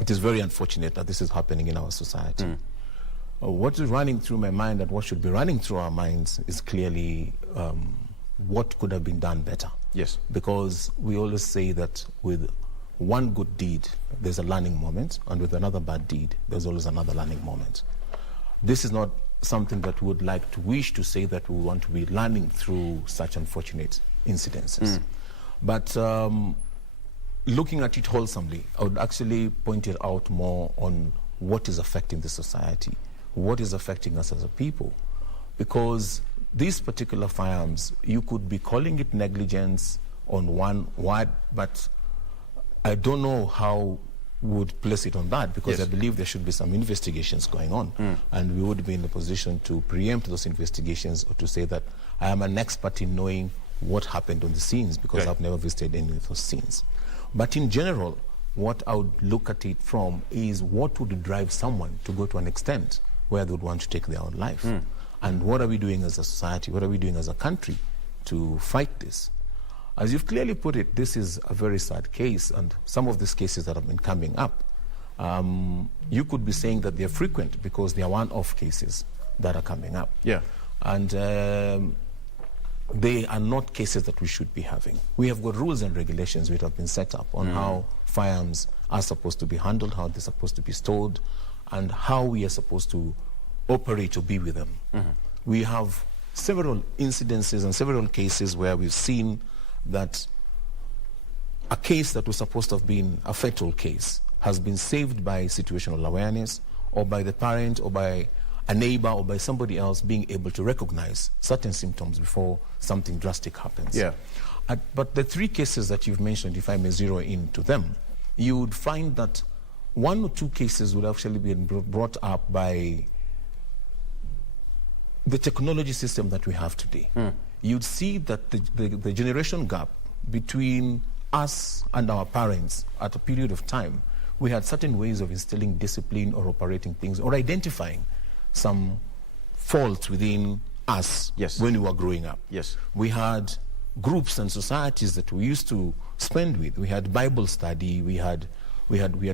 It is very unfortunate that this is happening in our society. What is running through my mind and what should be running through our minds is clearly what could have been done better. Yes. Because we always say that with one good deed, there's a learning moment, and with another bad deed, there's always another learning moment. This is not something that we would like to wish to say that we want to be learning through such unfortunate incidences. But looking at it wholesomely, I would actually point it out more on what is affecting the society, what is affecting us as a people. Because these particular firearms, you could be calling it negligence on one word, but I don't know how we would place it on that, because I believe there should be some investigations going on, and we would be in a position to preempt those investigations, or to say that I am an expert in knowing what happened on the scenes, because I've never visited any of those scenes. But in general, what I would look at it from is what would drive someone to go to an extent where they would want to take their own life. And what are we doing as a society, what are we doing as a country to fight this? As you've clearly put it, this is a very sad case, and some of these cases that have been coming up, you could be saying that they're frequent because they are one-off cases that are coming up. And they are not cases that we should be having. We have got rules and regulations which have been set up on how firearms are supposed to be handled, how they're supposed to be stored, and how we are supposed to operate or be with them. We have several incidences and several cases where we've seen that a case that was supposed to have been a fatal case has been saved by situational awareness, or by the parent, or by a neighbor, or by somebody else being able to recognize certain symptoms before something drastic happens. But the three cases that you've mentioned, if I may zero into them, you would find that one or two cases would actually be brought up by the technology system that we have today. You'd see that the generation gap between us and our parents at a period of time, we had certain ways of instilling discipline or operating things or identifying some faults within us when we were growing up. We had groups and societies that we used to spend with. We had Bible study, we had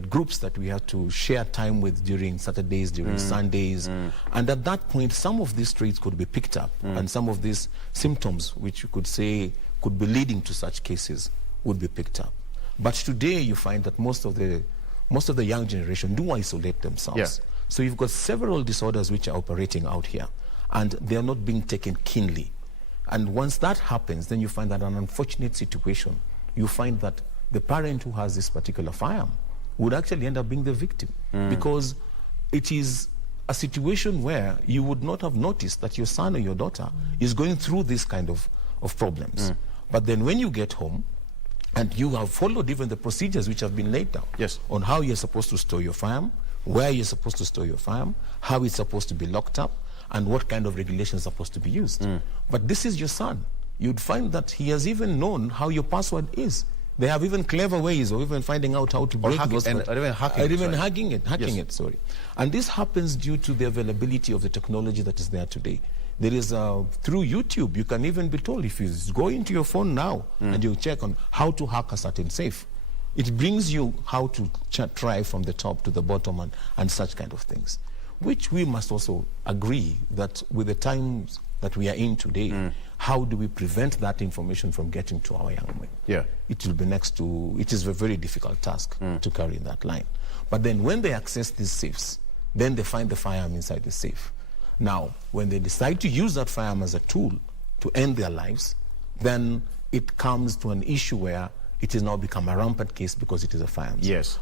groups that we had to share time with during Saturdays, during Sundays. And at that point, some of these traits could be picked up, and some of these symptoms, which you could say could be leading to such cases, would be picked up. But today, you find that most of the young generation do isolate themselves. So you've got several disorders which are operating out here, and they are not being taken keenly. And once that happens, then you find that an unfortunate situation. You find that the parent who has this particular firearm would actually end up being the victim, because it is a situation where you would not have noticed that your son or your daughter is going through this kind of problems. But then when you get home, and you have followed even the procedures which have been laid down on how you're supposed to store your firearm, where you're supposed to store your firearm, how it's supposed to be locked up, and what kind of regulations are supposed to be used. But this is your son. You'd find that he has even known how your password is. They have even clever ways of even finding out how to break those, and even hacking it. Sorry. And this happens due to the availability of the technology that is there today. There is through YouTube, you can even be told, if you go into your phone now and you check on how to hack a certain safe, it brings you how to try from the top to the bottom and such kind of things, which we must also agree that with the times that we are in today, how do we prevent that information from getting to our young men? It will be it is a very difficult task to carry in that line. But then when they access these safes, then they find the firearm inside the safe. Now, when they decide to use that firearm as a tool to end their lives, then it comes to an issue where it has now become a rampant case because it is a firearm.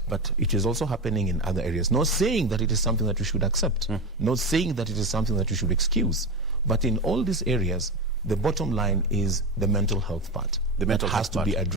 But it is also happening in other areas. Not saying that it is something that we should accept, not saying that it is something that we should excuse, but in all these areas, the bottom line is the mental health part. The mental health has to be addressed.